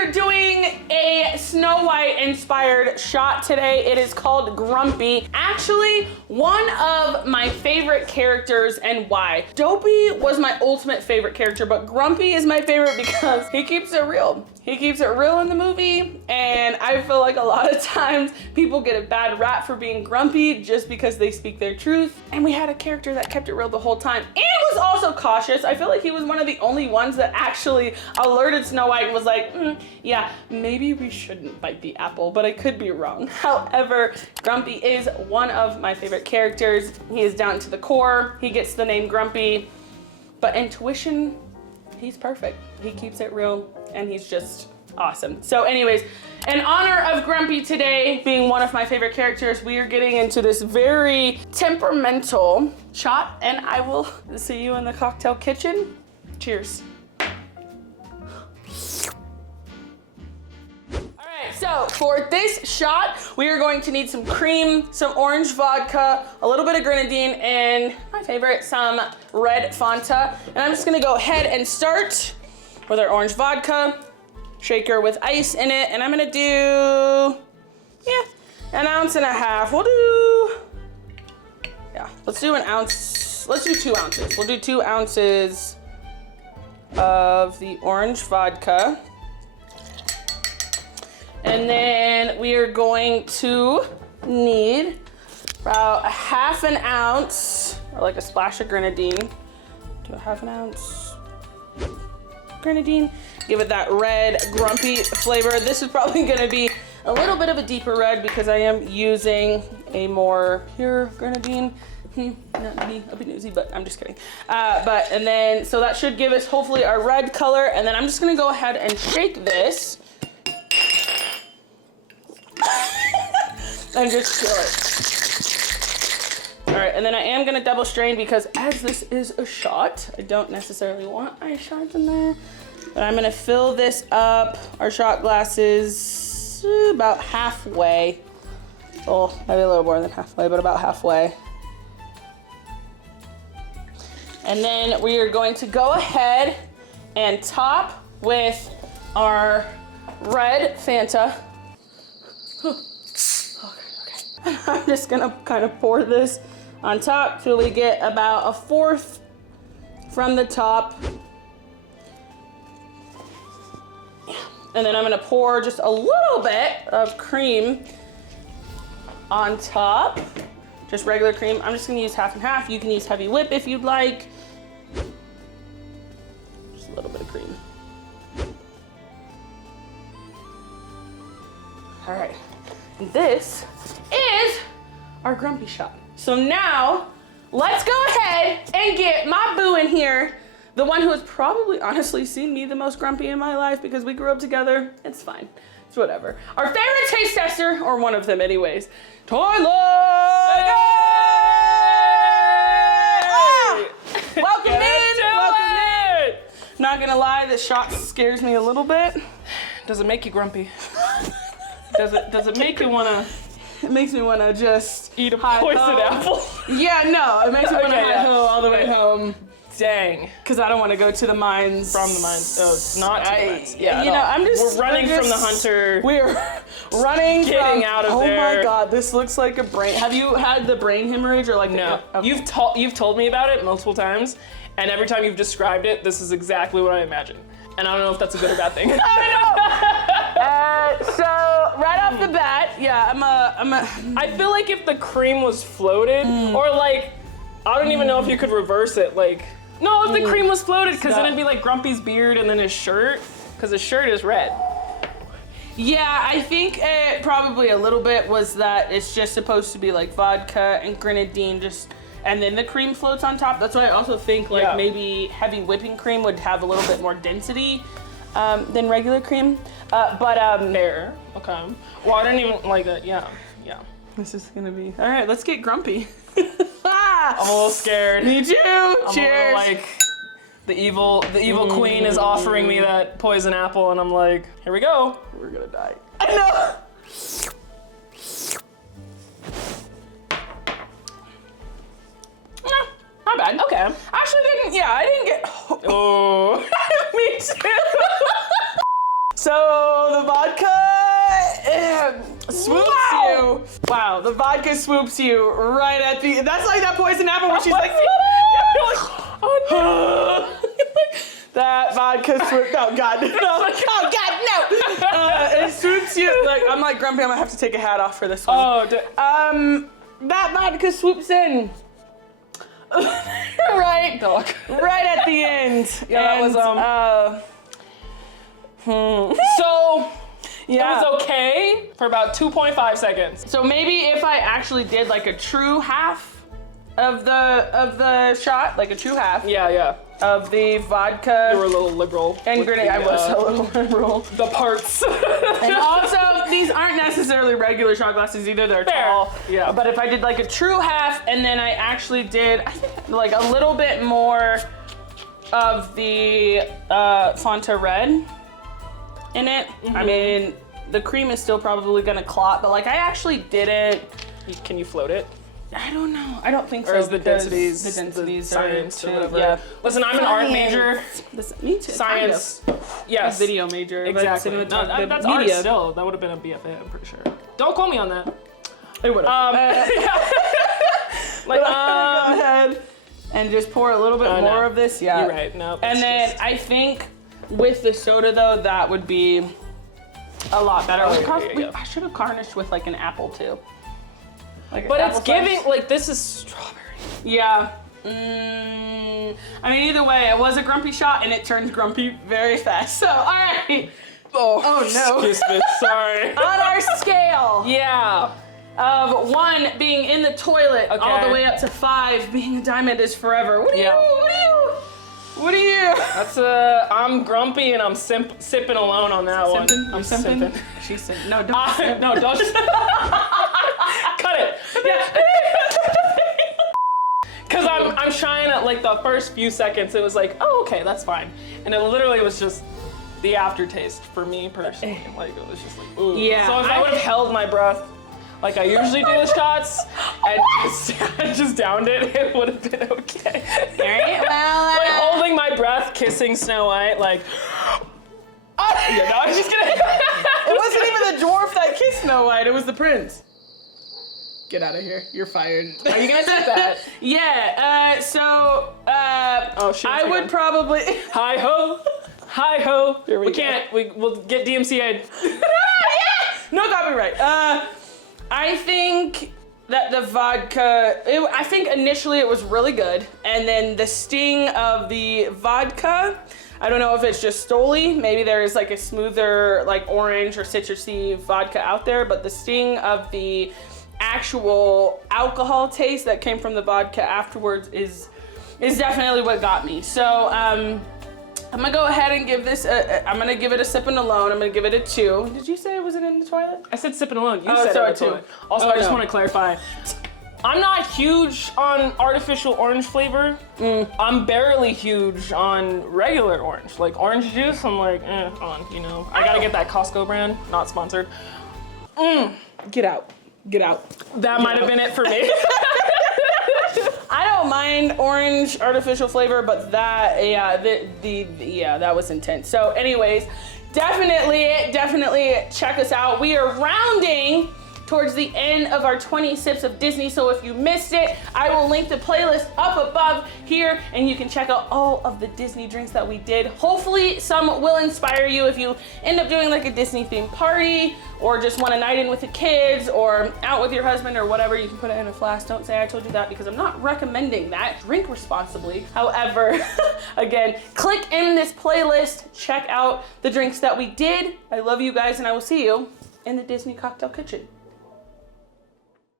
are doing a Snow White inspired shot today. It is called Grumpy. Actually, one of my favorite characters, and why. Dopey was my ultimate favorite character, but Grumpy is my favorite because he keeps it real. He keeps it real in the movie, and I feel like a lot of times people get a bad rap for being grumpy just because they speak their truth. And we had a character that kept it real the whole time and was also cautious. I feel like he was one of the only ones that actually alerted Snow White and was like, yeah, maybe we shouldn't bite the apple, but I could be wrong. However, Grumpy is one of my favorite characters. He is down to the core. He gets the name Grumpy, but intuition, he's perfect. He keeps it real and he's just awesome. So anyways, in honor of Grumpy today being one of my favorite characters, we are getting into this very temperamental shot, and I will see you in the cocktail kitchen. Cheers. So for this shot, we are going to need some cream, some orange vodka, a little bit of grenadine, and my favorite, some red Fanta. And I'm just gonna go ahead and start with our orange vodka, shaker with ice in it, and I'm gonna do, an ounce and a half. We'll do, let's do an ounce, let's do 2 ounces. We'll do 2 ounces of the orange vodka. And then we are going to need about a half an ounce, or like a splash of grenadine. Do a half an ounce grenadine. Give it that red, grumpy flavor. This is probably gonna be a little bit of a deeper red because I am using a more pure grenadine. Not to be a bit nosy, but I'm just kidding. And then, so that should give us hopefully our red color. And then I'm just gonna go ahead and shake this. And just chill it. All right, and then I am gonna double strain because as this is a shot, I don't necessarily want ice shots in there, but I'm gonna fill this up, our shot glasses, about halfway. Oh, maybe a little more than halfway, but about halfway. And then we are going to go ahead and top with our red Fanta. I'm just gonna kind of pour this on top till we get about a fourth from the top. And then I'm gonna pour just a little bit of cream on top. Just regular cream. I'm just gonna use half and half. You can use heavy whip if you'd like. Just a little bit of cream. All right, and this is our Grumpy shot. So now, let's go ahead and get my boo in here, the one who has probably honestly seen me the most grumpy in my life because we grew up together. It's fine, it's whatever. Our favorite taste tester, or one of them anyways, Toilet! Welcome in, welcome in. Not gonna lie, this shot scares me a little bit. Does it make you grumpy? Does it make you wanna? It makes me wanna just eat a poisoned apple. Yeah, no, it makes me wanna hi-ho all the way home. Dang. Because I don't want to go to the mines. From the mines. Oh, not to the mines. Yeah. You know, I'm just. We're running from the hunter. We're running getting out of there. Oh my god, this looks like a brain. Have you had the brain hemorrhage or like? No. Okay. You've told me about it multiple times, and every time you've described it, this is exactly what I imagine. And I don't know if that's a good or bad thing. So right off the bat, yeah, I feel like if the cream was floated, or like, I don't even know if you could reverse it. Like, no, if the cream was floated, because then it'd be like Grumpy's beard and then his shirt, because his shirt is red. Yeah, I think it probably a little bit was that it's just supposed to be like vodka and grenadine, and then the cream floats on top. That's why I also think like maybe heavy whipping cream would have a little bit more density than regular cream. There. Okay. Well, I didn't even like that. Yeah. This is gonna be all right. Let's get grumpy. I'm a little scared. Me too. I'm Cheers. Like the evil queen is offering me that poison apple, and I'm like, here we go. We're gonna die. I know. Not bad. Okay. Actually, I didn't get. Oh. Me too. So the vodka swoops you. Wow, the vodka swoops you right at the. That's like that poison apple where she's like, oh no. That vodka swoop. Oh God, no. Oh God, no. It swoops you. Like I'm like grumpy. I'm gonna have to take a hat off for this one. Oh. That vodka swoops in. Right. Dog. Right at the end. Yeah, and, that was So yeah. it was okay for about 2.5 seconds. So maybe if I actually did like a true half of the shot, like a true half. Yeah. Of the vodka. You were a little liberal. And grenade. I was a little liberal. The parts. And also, these aren't necessarily regular shot glasses either. They're Fair. tall. Yeah. But if I did like a true half, and then I actually did, I think like a little bit more of the Fanta red in it. Mm-hmm. I mean, the cream is still probably gonna clot, but like I actually didn't. Can you float it? I don't know. I don't think so. Or is the because densities, the densities the science are or whatever? Yeah. Listen, I'm an art major. Me too. Science. Yes. Video major. Exactly. But No, that's art still. That would have been a BFA, I'm pretty sure. Don't quote me on that. It would have. Like, go ahead and just pour a little bit more of this. Yeah. You're right. No. And then I think with the soda though, that would be a lot better. Yeah. I should have garnished with like an apple too. Like but it's apple slice. giving, like, this is strawberry. Yeah. I mean, either way, it was a grumpy shot and it turns grumpy very fast. So, all right. Oh no. Excuse me. Sorry. On our scale Yeah. of 1 being in the toilet all the way up to 5 being a diamond is forever. What are you? That's I'm grumpy and I'm sipping alone on that one. I'm simping. She's simping. No, don't. No, don't. Cut it. Yeah. Cause I'm trying to, like, the first few seconds it was like, oh, okay, that's fine, and it literally was just the aftertaste for me personally. Like, it was just like, ooh. Yeah. So if I would have held my breath like I usually do with shots and just downed it, it would have been okay. All right. Well, Like holding my breath, kissing Snow White, like. Yeah, no, I was just gonna. it wasn't even the dwarf that kissed Snow White. It was the prince. Get out of here. You're fired. Are you gonna say that? Yeah. Oh shit. I would probably. Hi ho. Hi ho. Here we go. Can't. We'll get DMCA'd. No copyright. I think that the vodka, I think initially it was really good. And then the sting of the vodka, I don't know if it's just Stoli. Maybe there is like a smoother, like orange or citrusy vodka out there. But the sting of the actual alcohol taste that came from the vodka afterwards is definitely what got me. So, I'm gonna go ahead and give this, I'm gonna give it a sipping alone. I'm gonna give it a 2. Did you say it wasn't in the toilet? I said sipping alone. You Oh, said sorry, it in the toilet. Also, I just want to clarify. I'm not huge on artificial orange flavor. I'm barely huge on regular orange. Like orange juice, I'm like, on, you know. I gotta get that Costco brand, not sponsored. Get out. Get out. That might have been it for me. I don't mind orange artificial flavor, but that, yeah, that was intense. So anyways, definitely check us out. We are rounding towards the end of our 20 sips of Disney. So if you missed it, I will link the playlist up above here and you can check out all of the Disney drinks that we did. Hopefully some will inspire you if you end up doing like a Disney themed party or just want a night in with the kids or out with your husband or whatever. You can put it in a flask. Don't say I told you that because I'm not recommending that. Drink responsibly. However, again, click in this playlist, check out the drinks that we did. I love you guys and I will see you in the Disney cocktail kitchen.